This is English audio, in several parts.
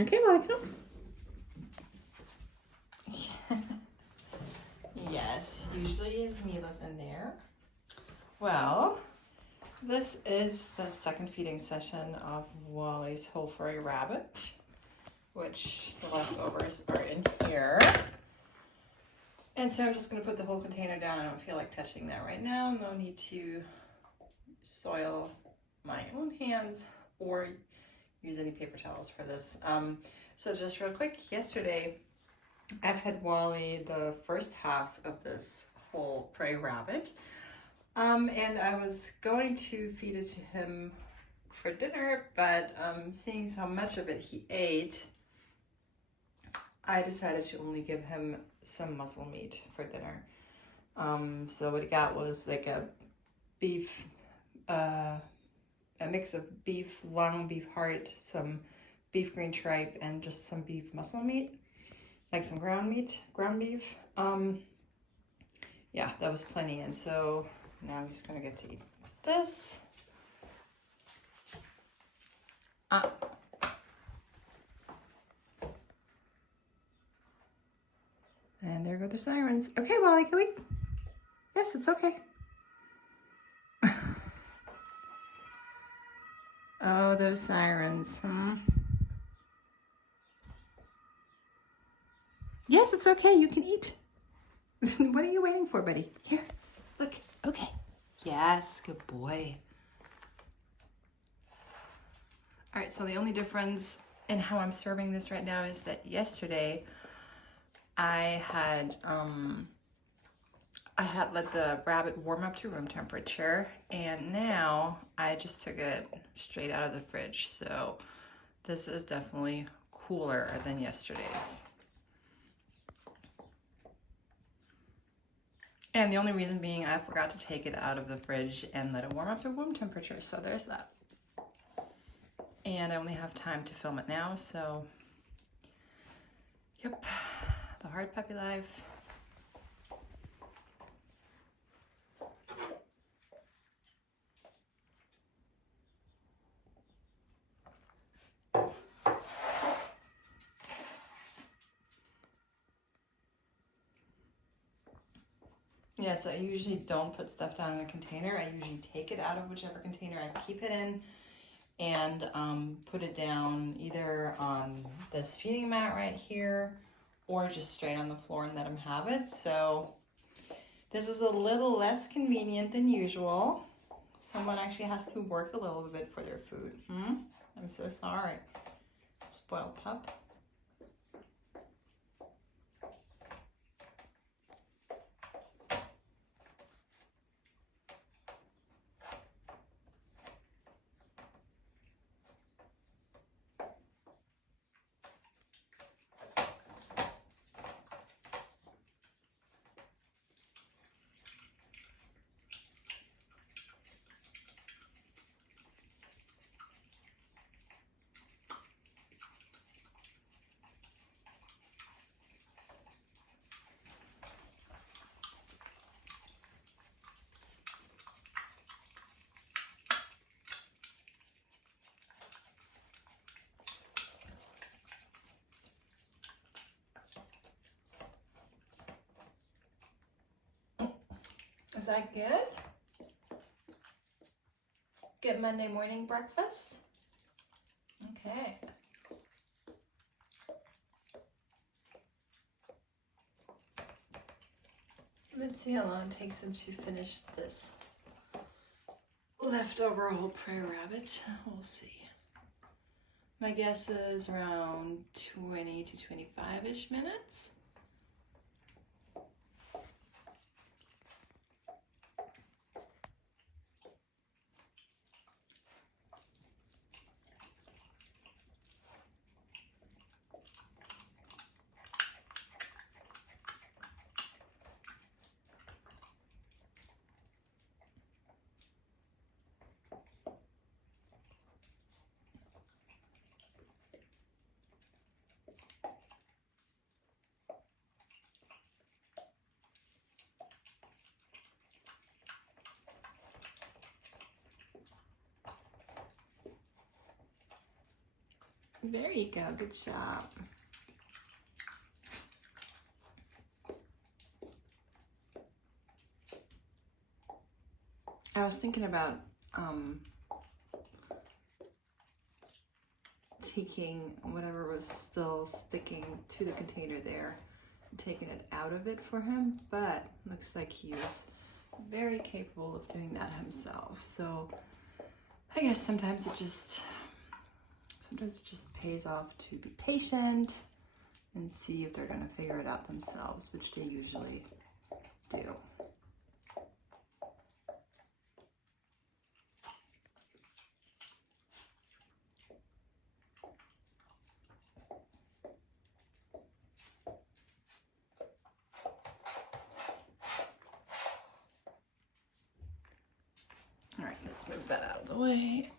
Okay, Wally, come. Yes, usually is Mila's in there. Well, this is the second feeding session of Wally's whole furry rabbit, which the leftovers are in here. And so I'm just going to put the whole container down. I don't feel like touching that right now. No need to soil my own hands or use any paper towels for this. So just real quick, yesterday I fed Wally the first half of this whole prey rabbit. And I was going to feed it to him for dinner, but seeing how much of it he ate, I decided to only give him some muscle meat for dinner. So what he got was like a beef, a mix of beef lung, beef heart, some beef green tripe, and just some beef muscle meat, like some ground beef. Yeah, that was plenty. And so now he's gonna get to eat this. And there go the sirens. Okay, Wally, can we? Yes, it's okay. Oh, those sirens, Yes, it's okay. You can eat. What are you waiting for, buddy? Here, look. Okay. Yes, good boy. All right, so the only difference in how I'm serving this right now is that yesterday I had let the rabbit warm up to room temperature, and now I just took it straight out of the fridge. So this is definitely cooler than yesterday's. And the only reason being I forgot to take it out of the fridge and let it warm up to room temperature. So there's that. And I only have time to film it now, so yep, the hard puppy life. Yes, I usually don't put stuff down in a container. I usually take it out of whichever container I keep it in and put it down either on this feeding mat right here or just straight on the floor and let him have it. So this is a little less convenient than usual. Someone actually has to work a little bit for their food. I'm so sorry. Spoiled pup. Is that good? Good Monday morning breakfast? Okay. Let's see how long it takes him to finish this leftover whole prairie rabbit. We'll see. My guess is around 20 to 25-ish minutes. There you go. Good job. I was thinking about taking whatever was still sticking to the container there and taking it out of it for him, but looks like he was very capable of doing that himself. So I guess sometimes it just pays off to be patient and see if they're going to figure it out themselves, which they usually do. All right, let's move that out of the way.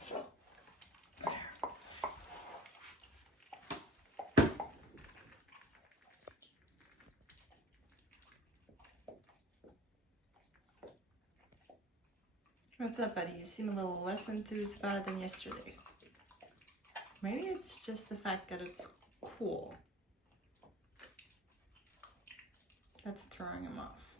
What's up, buddy? You seem a little less enthused about it than yesterday. Maybe it's just the fact that it's cool that's throwing him off.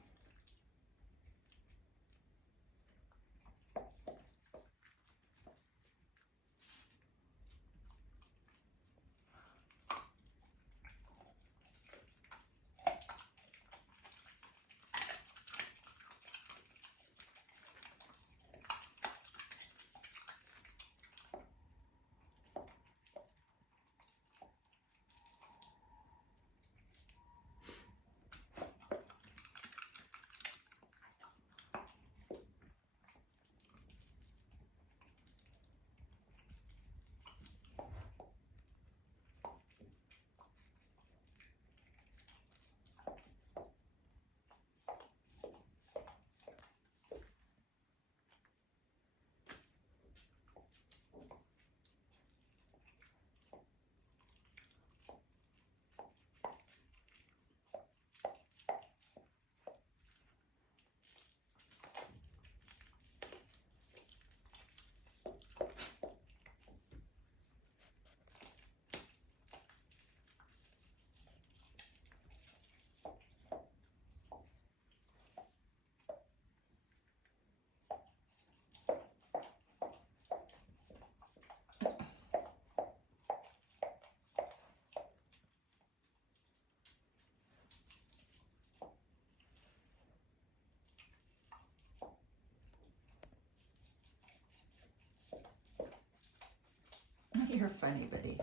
You're funny, buddy.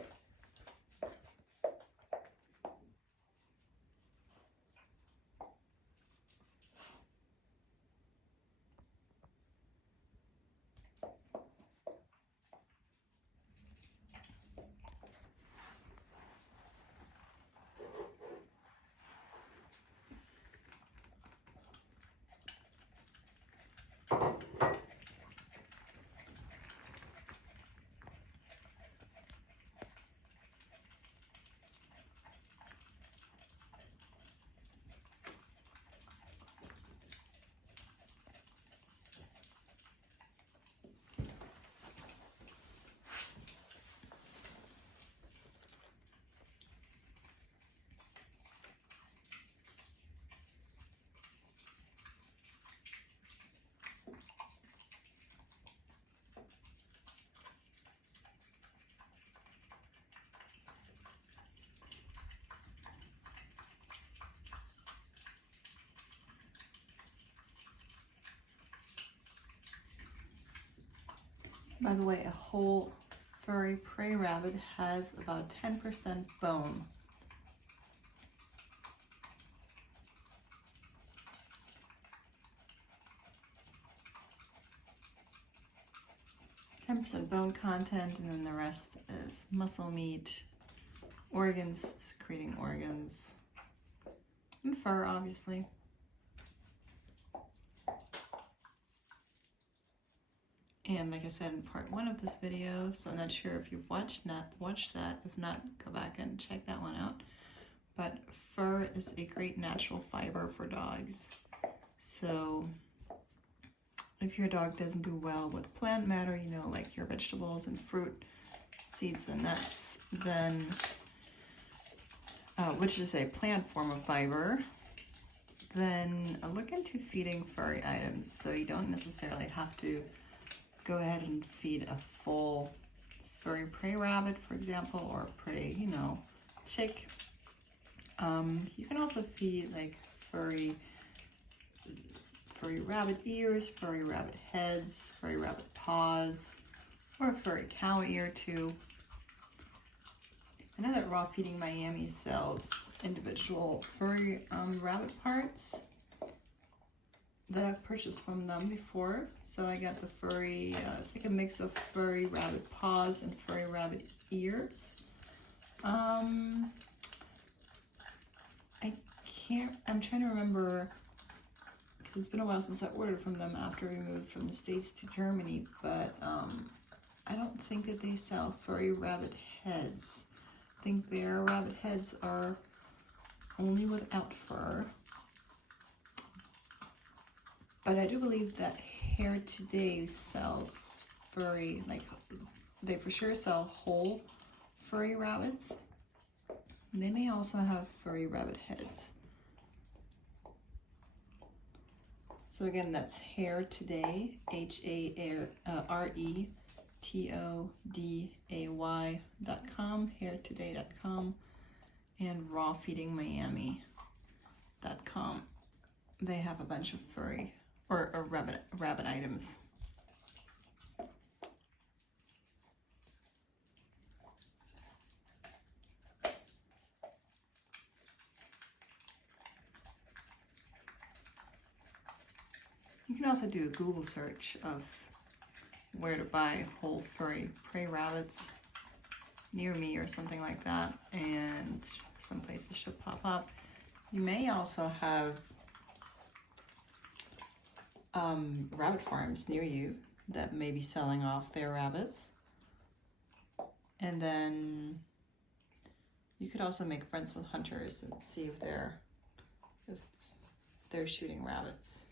By the way, a whole furry prey rabbit has about 10% bone. Bone content, and then the rest is muscle meat, organs, secreting organs, and fur, obviously. And like I said in part 1 of this video, so I'm not sure if you've watched that. If not, go back and check that one out. But fur is a great natural fiber for dogs. So if your dog doesn't do well with plant matter, you know, like your vegetables and fruit, seeds and nuts, then, which is a plant form of fiber, then look into feeding furry items. So you don't necessarily have to go ahead and feed a full furry prey rabbit, for example, or prey, chick. You can also feed like furry rabbit ears, furry rabbit heads, furry rabbit paws, or a furry cow ear too. I know that Raw Feeding Miami sells individual furry rabbit parts that I've purchased from them before. So I got the furry, it's like a mix of furry rabbit paws and furry rabbit ears. I'm trying to remember, because it's been a while since I ordered from them after we moved from the States to Germany, but I don't think that they sell furry rabbit heads. I think their rabbit heads are only without fur. But I do believe that Hair Today sells furry, like they for sure sell whole furry rabbits. They may also have furry rabbit heads. So again, that's Hair Today, HARETODAY.com, hairtoday.com, and rawfeedingmiami.com. They have a bunch of furry or rabbit items. You can also do a Google search of where to buy whole furry prey rabbits near me or something like that, and some places should pop up. You may also have rabbit farms near you that may be selling off their rabbits. And then you could also make friends with hunters and see if they're shooting rabbits.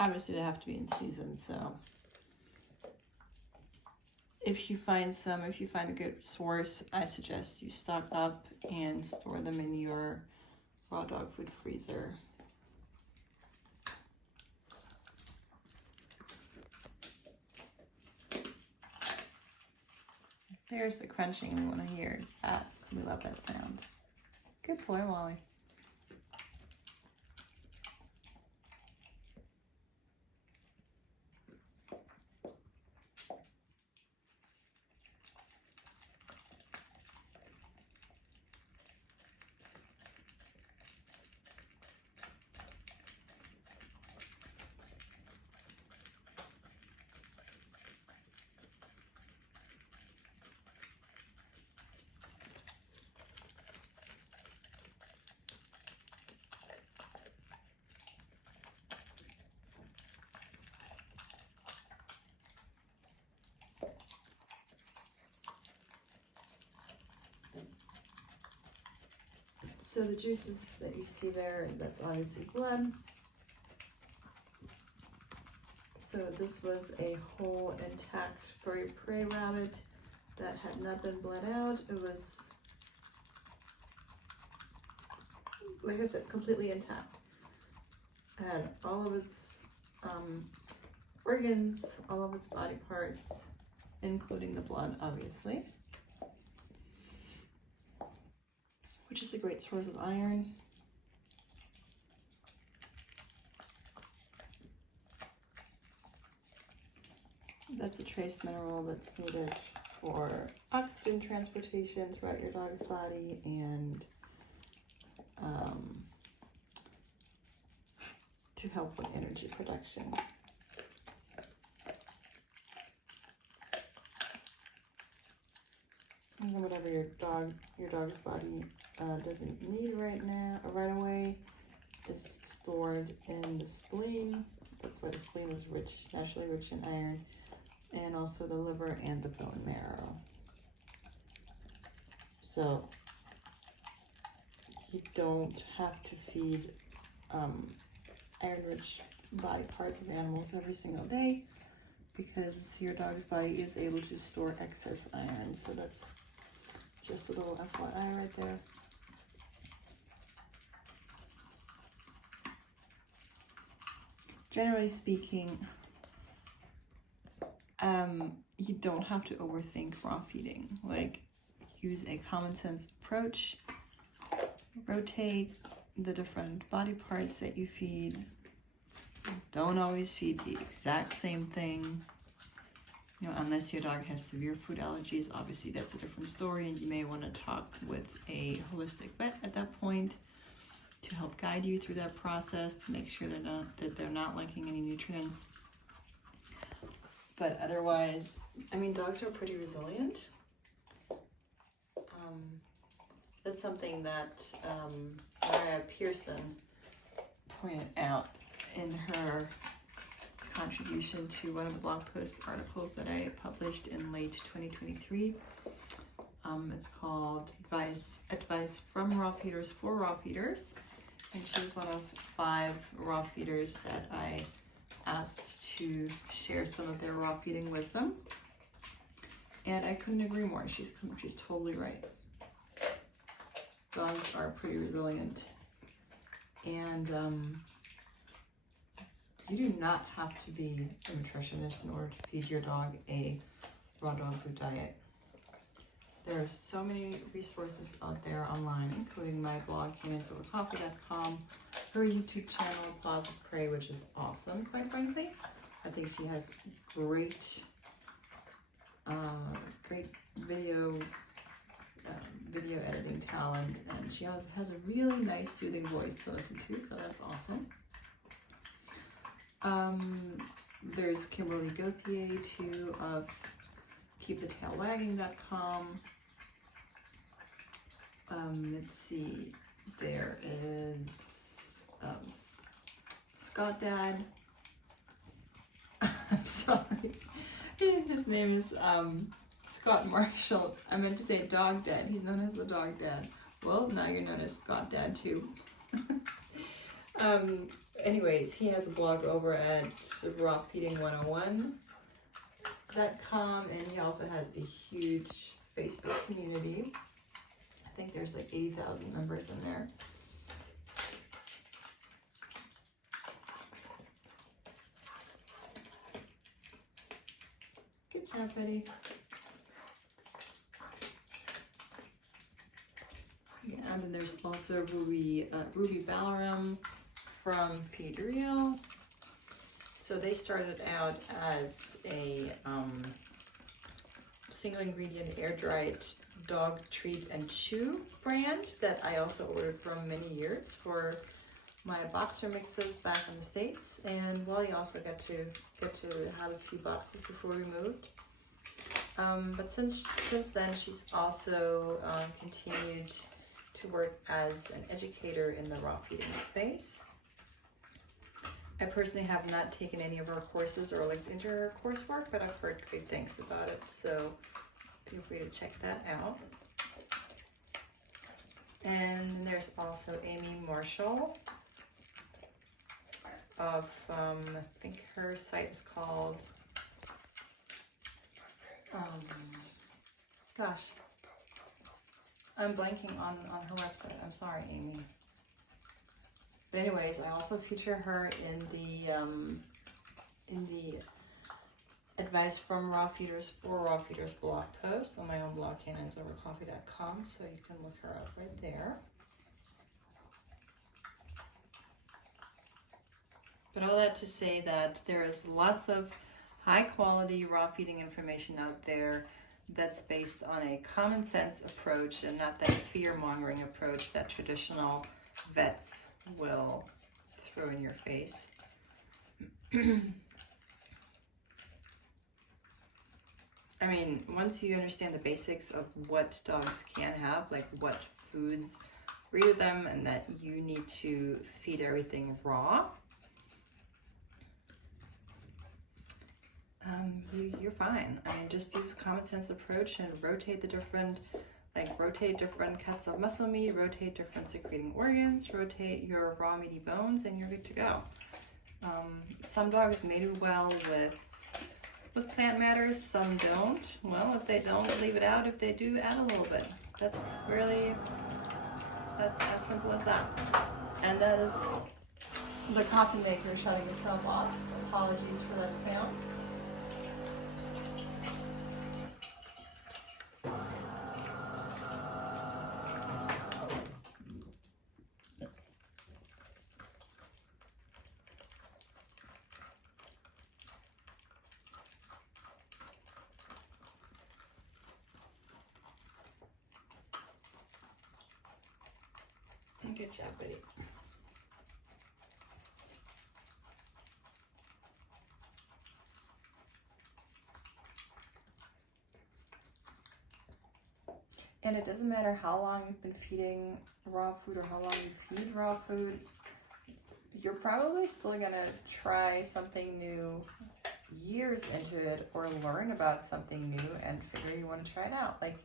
Obviously they have to be in season, so if you find a good source, I suggest you stock up and store them in your raw dog food freezer. There's the crunching we want to hear. Yes, we love that sound. Good boy, Wally. So the juices that you see there, that's obviously blood. So this was a whole intact furry prey rabbit that had not been bled out. It was, like I said, completely intact. It had all of its organs, all of its body parts, including the blood, obviously, which is a great source of iron. That's a trace mineral that's needed for oxygen transportation throughout your dog's body and to help with energy production. And whatever your dog's body doesn't need right away is stored in the spleen. That's why the spleen is naturally rich in iron, and also the liver and the bone marrow. So you don't have to feed iron-rich body parts of animals every single day, because your dog's body is able to store excess iron. So that's just a little FYI right there. Generally speaking, you don't have to overthink raw feeding. Like, use a common sense approach, rotate the different body parts that you feed. Don't always feed the exact same thing. You know, unless your dog has severe food allergies, obviously that's a different story, and you may want to talk with a holistic vet at that point to help guide you through that process, to make sure they're not lacking any nutrients. But otherwise, I mean, dogs are pretty resilient. That's something that Mariah Pierson pointed out in her contribution to one of the blog post articles that I published in late 2023. It's called Advice from Raw Feeders for Raw Feeders. And she was one of 5 raw feeders that I asked to share some of their raw feeding wisdom. And I couldn't agree more. She's totally right. Dogs are pretty resilient. And you do not have to be a nutritionist in order to feed your dog a raw dog food diet. There are so many resources out there online, including my blog, canionsovercoffee.com, her YouTube channel, Paws, which is awesome, quite frankly. I think she has great video editing talent, and she has a really nice, soothing voice to listen to, so that's awesome. There's Kimberly Gauthier too, of keepthetailwagging.com. Let's see, there is Scott Dad. I'm sorry, his name is Scott Marshall. I meant to say Dog Dad. He's known as the Dog Dad. Well, now you're known as Scott Dad too. Anyways, he has a blog over at rawfeeding101.com, and he also has a huge Facebook community. I think there's like 80,000 members in there. Good job, Betty. Yeah, and then there's also Ruby Ballaram from Feed Real. So they started out as a single ingredient air dried dog treat and chew brand that I also ordered from many years for my boxer mixes back in the States, and Wally also got to have a few boxes before we moved. But since then, she's also continued to work as an educator in the raw feeding space. I personally have not taken any of her courses or looked into her coursework, but I've heard great things about it, so feel free to check that out. And there's also Amy Marshall of, I think her site is called, gosh, I'm blanking on her website. I'm sorry, Amy. But anyways, I also feature her in the Advice from Raw Feeders for Raw Feeders blog post on my own blog, canionsovercoffee.com, so you can look her up right there. But all that to say that there is lots of high quality raw feeding information out there that's based on a common sense approach and not that fear mongering approach that traditional vets will throw in your face. I mean, once you understand the basics of what dogs can have, like what foods agree with them, and that you need to feed everything raw, you're fine. I mean, just use a common sense approach and rotate the different Like rotate different cuts of muscle meat, rotate different secreting organs, rotate your raw meaty bones, and you're good to go. Some dogs may do well with plant matters, some don't. Well, if they don't, leave it out. If they do, add a little bit. That's as simple as that. And that is the coffee maker shutting itself off. Apologies for that sound. Good job, buddy. And it doesn't matter how long you've been feeding raw food or how long you feed raw food, you're probably still gonna try something new years into it or learn about something new and figure you want to try it out. Like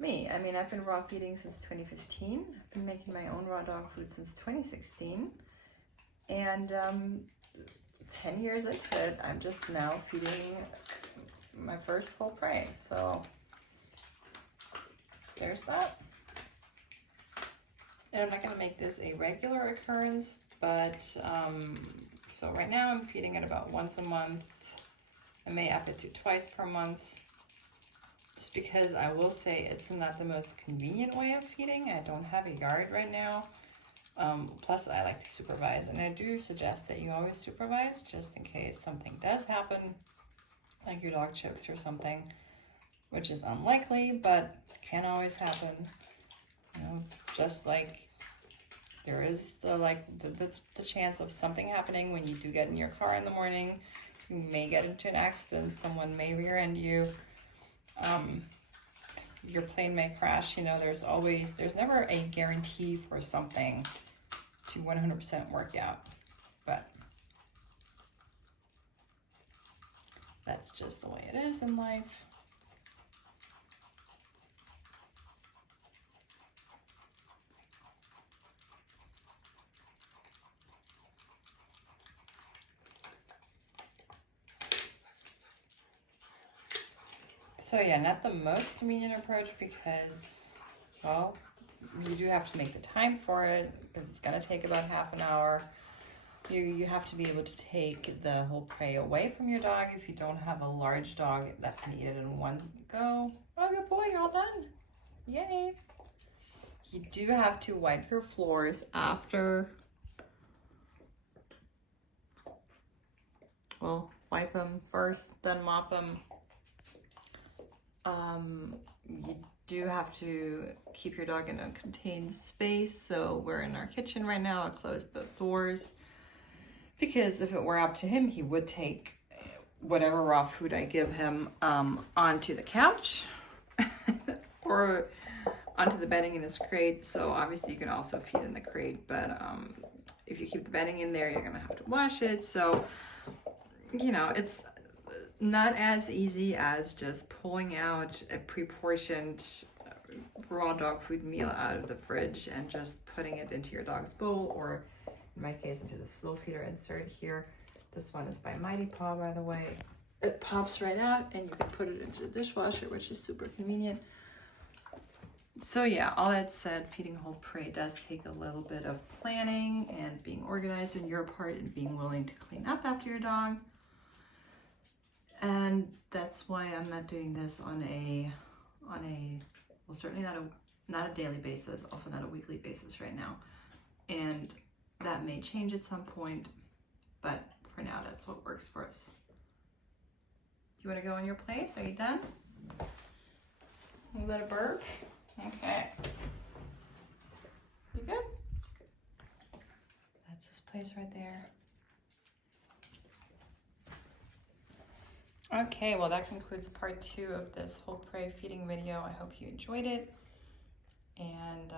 me, I mean, I've been raw feeding since 2015. I've been making my own raw dog food since 2016. And 10 years into it, I'm just now feeding my first whole prey. So there's that. And I'm not gonna make this a regular occurrence, but so right now I'm feeding it about once a month. I may up it to twice per month. Just because I will say it's not the most convenient way of feeding. I don't have a yard right now. Plus I like to supervise, and I do suggest that you always supervise just in case something does happen, like your dog chokes or something, which is unlikely, but can always happen. You know, just like there is the chance of something happening when you do get in your car in the morning. You may get into an accident, someone may rear end you. Your plane may crash. You know, there's never a guarantee for something to 100% work out, but that's just the way it is in life. So yeah, not the most convenient approach because, well, you do have to make the time for it because it's going to take about half an hour. You have to be able to take the whole prey away from your dog if you don't have a large dog that can eat it in one go. Oh, good boy, you're all done. Yay. You do have to wipe your floors after. Well, wipe them first, then mop them. You do have to keep your dog in a contained space. So we're in our kitchen right now. I closed the doors because if it were up to him, he would take whatever raw food I give him onto the couch or onto the bedding in his crate. So obviously you can also feed in the crate, but if you keep the bedding in there, you're gonna have to wash it. So, you know, it's not as easy as just pulling out a pre-portioned raw dog food meal out of the fridge and just putting it into your dog's bowl, or in my case into the slow feeder insert here. This one is by Mighty Paw, by the way. It pops right out and you can put it into the dishwasher, which is super convenient. So yeah, all that said, feeding whole prey does take a little bit of planning and being organized on your part and being willing to clean up after your dog. And that's why I'm not doing this on a well, certainly not a daily basis, also not a weekly basis right now. And that may change at some point, but for now, that's what works for us. Do you want to go in your place? Are you done? You let it burp? Okay. You good? That's his place right there. Okay, well that concludes part 2 of this whole prey feeding video. I hope you enjoyed it. And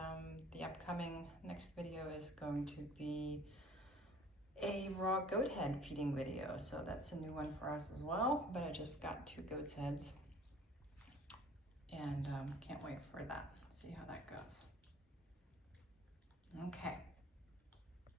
the upcoming next video is going to be a raw goat head feeding video. So that's a new one for us as well, but I just got 2 goat's heads. and can't wait for that. See how that goes. Okay.